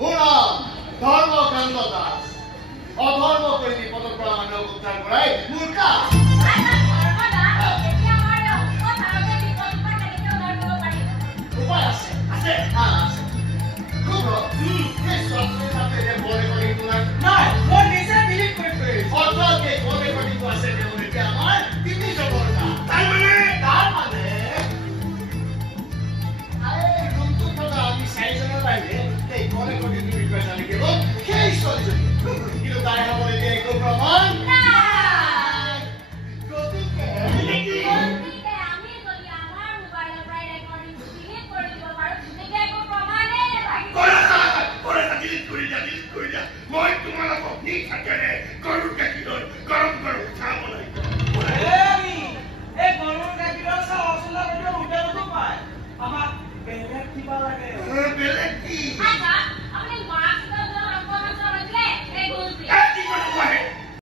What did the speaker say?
শুনক ধৰ্মকান্ত দাস অধৰ্ম কৰি বিপদৰ পৰা মানুহক উদ্ধাৰ কৰাই মোৰ কাম উপায় আছে আছে আছে খুব নিশ্চয় বলে কৰি নাই মই নিজে